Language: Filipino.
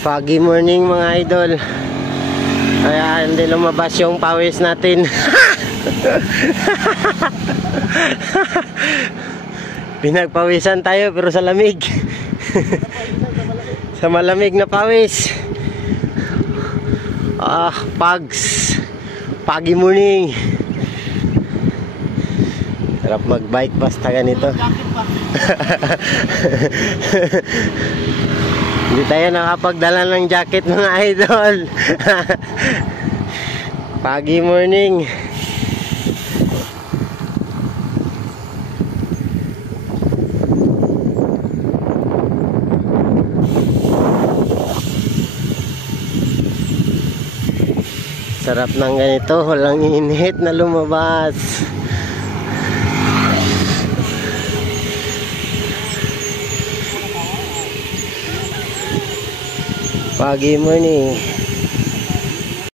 Foggy morning mga idol. Kaya hindi lumabas yung pawis natin. Pinagpawisan tayo pero sa lamig. Sa malamig na pawis. Foggy morning. Sarap mag-bike basta ganito. Hindi tayo nakapagdala ng jacket mga idol. Foggy morning. Sarap ng ganito, walang init na lumabas. Foggy morning.